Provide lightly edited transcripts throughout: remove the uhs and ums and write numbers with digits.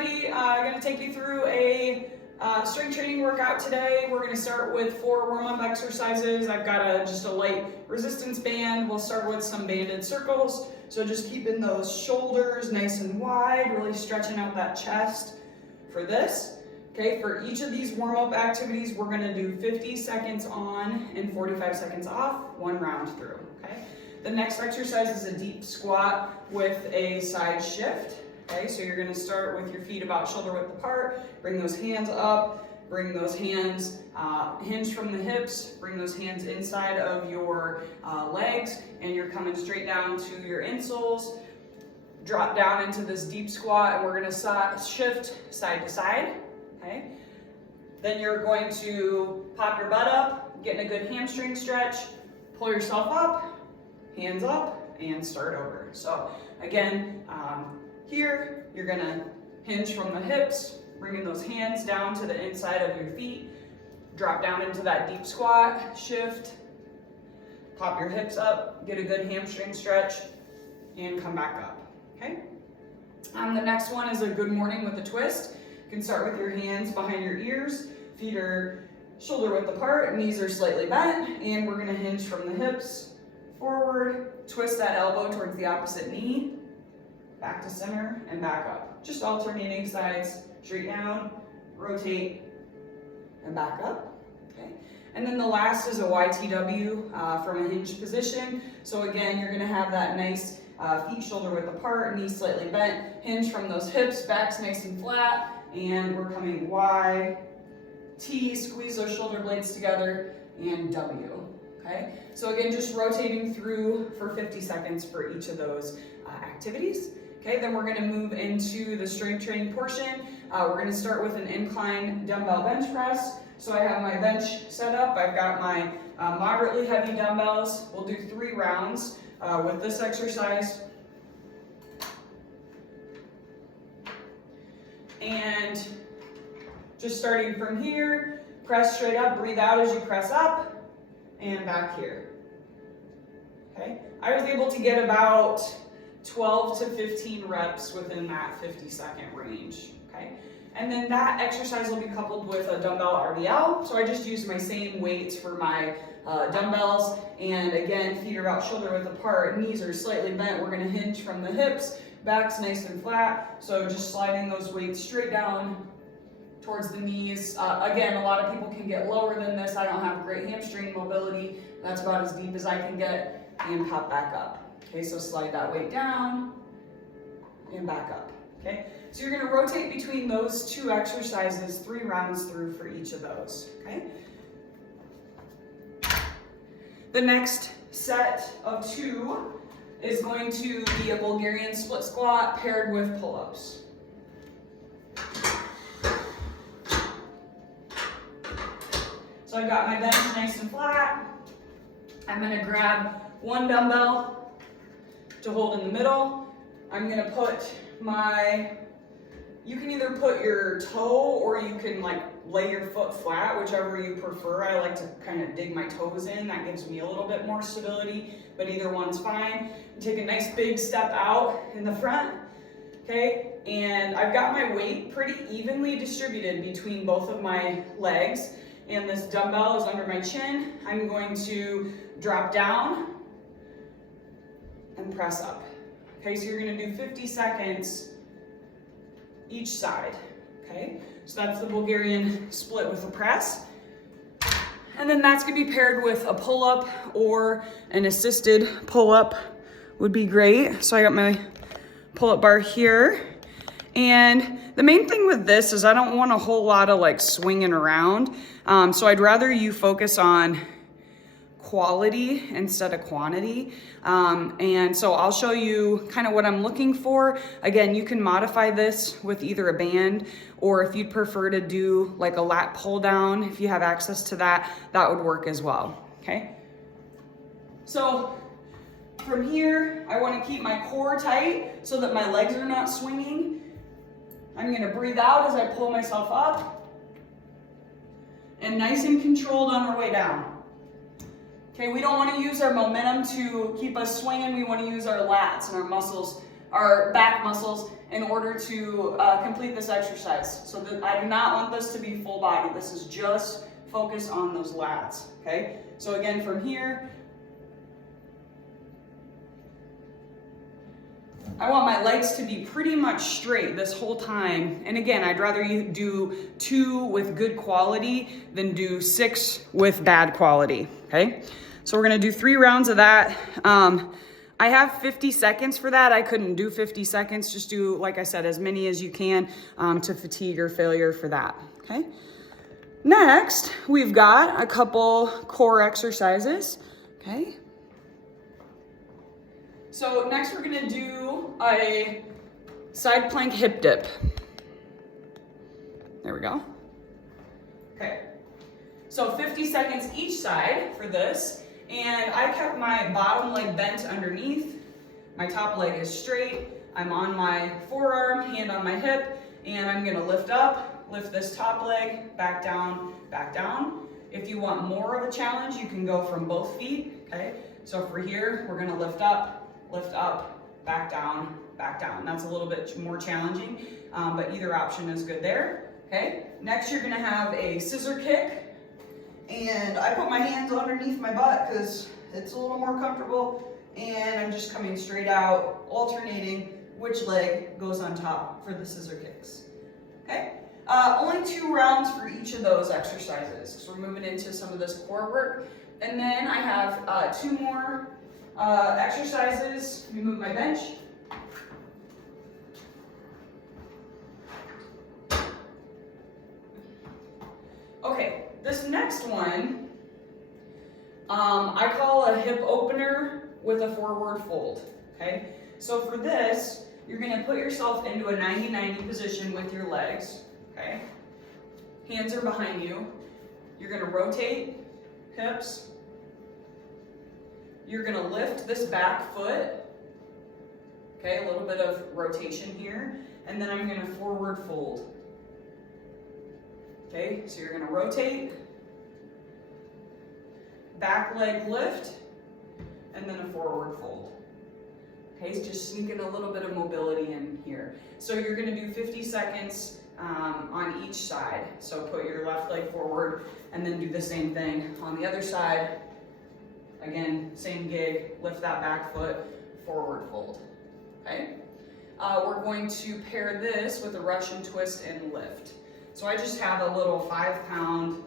everybody. I'm going to take you through a strength training workout today. We're going to start with 4 warm-up exercises. I've got just a light resistance band. We'll start with some banded circles. So just keeping those shoulders nice and wide, really stretching out that chest for this. Okay, for each of these warm-up activities, we're going to do 50 seconds on and 45 seconds off, 1 round through. Okay. The next exercise is a deep squat with a side shift. Okay, so you're going to start with your feet about shoulder width apart, bring those hands up, bring those hands hinge from the hips, bring those hands inside of your legs, and you're coming straight down to your insoles. Drop down into this deep squat, and we're going to shift side to side. Okay, then you're going to pop your butt up, getting a good hamstring stretch, pull yourself up, hands up, and start over. So again, here, you're gonna hinge from the hips, bringing those hands down to the inside of your feet, drop down into that deep squat, shift, pop your hips up, get a good hamstring stretch, and come back up, okay? The next one is a good morning with a twist. You can start with your hands behind your ears, feet are shoulder width apart, knees are slightly bent, and we're gonna hinge from the hips, forward, twist that elbow towards the opposite knee, back to center, and back up. Just alternating sides, straight down, rotate, and back up, okay? And then the last is a YTW from a hinge position. So again, you're gonna have that nice feet shoulder width apart, knees slightly bent, hinge from those hips, back's nice and flat, and we're coming Y, T, squeeze those shoulder blades together, and W, okay? So again, just rotating through for 50 seconds for each of those activities. Okay, then we're gonna move into the strength training portion. We're gonna start with an incline dumbbell bench press. So I have my bench set up. I've got my moderately heavy dumbbells. We'll do 3 rounds with this exercise. And just starting from here, press straight up, breathe out as you press up, and back here. Okay, I was able to get about 12 to 15 reps within that 50-second range, okay? And then that exercise will be coupled with a dumbbell RDL. So I just use my same weights for my dumbbells. And again, feet are about shoulder width apart, knees are slightly bent. We're gonna hinge from the hips, back's nice and flat. So just sliding those weights straight down towards the knees. Again, a lot of people can get lower than this. I don't have great hamstring mobility. That's about as deep as I can get, and pop back up. Okay, so slide that weight down and back up, okay? So you're gonna rotate between those 2 exercises 3 rounds through for each of those, okay? The next set of 2 is going to be a Bulgarian split squat paired with pull-ups. So I've got my bench nice and flat. I'm gonna grab 1 dumbbell to hold in the middle. I'm gonna put you can either put your toe or you can like lay your foot flat, whichever you prefer. I like to kind of dig my toes in. That gives me a little bit more stability, but either one's fine. Take a nice big step out in the front, okay? And I've got my weight pretty evenly distributed between both of my legs, and this dumbbell is under my chin. I'm going to drop down and press up. Okay, so you're gonna do 50 seconds each side, okay? So that's the Bulgarian split with a press. And then that's gonna be paired with a pull-up or an assisted pull-up would be great. So I got my pull-up bar here. And the main thing with this is I don't want a whole lot of like swinging around. So I'd rather you focus on quality instead of quantity. And so I'll show you kind of what I'm looking for. Again, you can modify this with either a band, or if you'd prefer to do like a lat pull down, if you have access to that, that would work as well, okay? So from here, I want to keep my core tight so that my legs are not swinging. I'm going to breathe out as I pull myself up, and nice and controlled on our way down. Okay, we don't want to use our momentum to keep us swinging. We want to use our lats and our muscles our back muscles in order to complete this exercise. So that I do not want this to be full body. This is just focus on those lats, okay? So again, from here, I want my legs to be pretty much straight this whole time. And again, I'd rather you do 2 with good quality than do 6 with bad quality, okay? So we're gonna do 3 rounds of that. I have 50 seconds for that. I couldn't do 50 seconds. Just do, like I said, as many as you can to fatigue or failure for that, okay? Next, we've got a couple core exercises, okay? So next we're gonna do a side plank hip dip. There we go. Okay, so 50 seconds each side for this. And I kept my bottom leg bent underneath. My top leg is straight. I'm on my forearm, hand on my hip, and I'm gonna lift up, lift this top leg, back down, back down. If you want more of a challenge, you can go from both feet, okay? So for here, we're gonna lift up, back down, back down. That's a little bit more challenging, but either option is good there, okay? Next, you're gonna have a scissor kick. And I put my hands underneath my butt because it's a little more comfortable. And I'm just coming straight out, alternating which leg goes on top for the scissor kicks. Okay? Only 2 rounds for each of those exercises. So we're moving into some of this core work. And then I have 2 more exercises. Let me move my bench. Okay. This next one, I call a hip opener with a forward fold, okay? So for this, you're gonna put yourself into a 90-90 position with your legs, okay? Hands are behind you. You're gonna rotate hips. You're gonna lift this back foot, okay? A little bit of rotation here. And then I'm gonna forward fold. Okay, so you're gonna rotate, back leg lift, and then a forward fold. Okay, so just sneaking a little bit of mobility in here. So you're gonna do 50 seconds on each side. So put your left leg forward and then do the same thing on the other side. Again, same gig, lift that back foot, forward fold, okay? We're going to pair this with a Russian twist and lift. So I just have a little 5-pound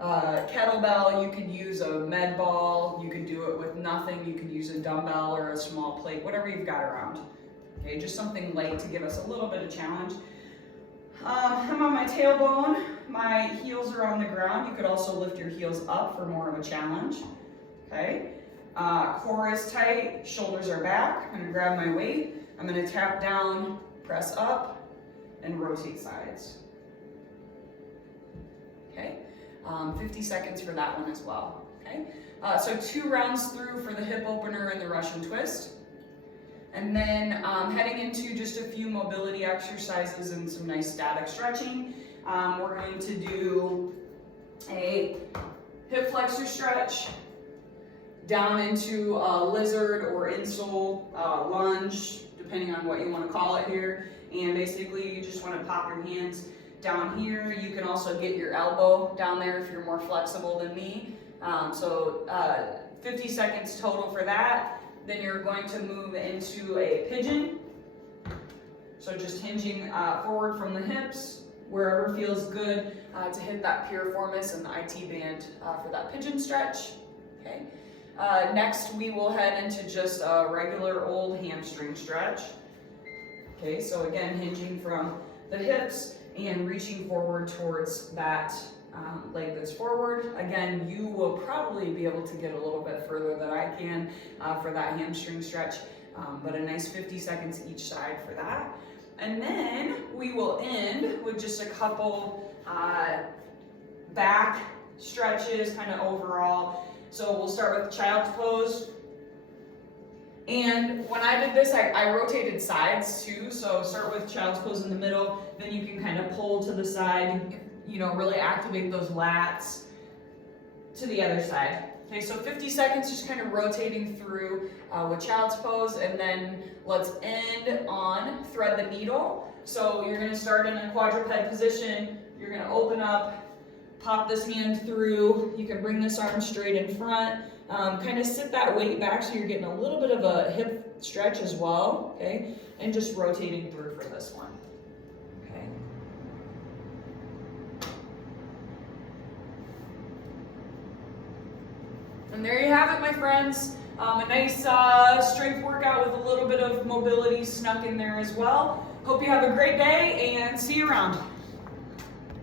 kettlebell. You could use a med ball. You could do it with nothing. You could use a dumbbell or a small plate, whatever you've got around. Okay, just something light to give us a little bit of challenge. I'm on my tailbone. My heels are on the ground. You could also lift your heels up for more of a challenge. Okay, core is tight, shoulders are back. I'm gonna grab my weight. I'm gonna tap down, press up, and rotate sides. Okay, 50 seconds for that one as well, okay? So 2 rounds through for the hip opener and the Russian twist. And then heading into just a few mobility exercises and some nice static stretching. We're going to do a hip flexor stretch, down into a lizard or insole lunge, depending on what you want to call it here. And basically you just want to pop your hands down here. You can also get your elbow down there if you're more flexible than me. 50 seconds total for that. Then you're going to move into a pigeon. So just hinging forward from the hips, wherever feels good to hit that piriformis and the IT band for that pigeon stretch. Okay. Next, we will head into just a regular old hamstring stretch. Okay, so again, hinging from the hips and reaching forward towards that leg that's forward. Again, you will probably be able to get a little bit further than I can for that hamstring stretch, but a nice 50 seconds each side for that. And then we will end with just a couple back stretches, kind of overall. So we'll start with child's pose. And when I did this, I rotated sides too. So start with child's pose in the middle, then you can kind of pull to the side, you know, really activate those lats to the other side. Okay, so 50 seconds just kind of rotating through with child's pose, and then let's end on thread the needle. So you're gonna start in a quadruped position, you're gonna open up, pop this hand through, you can bring this arm straight in front, kind of sit that weight back so you're getting a little bit of a hip stretch as well, okay? And just rotating through for this one, okay? And there you have it, my friends. A nice strength workout with a little bit of mobility snuck in there as well. Hope you have a great day and see you around.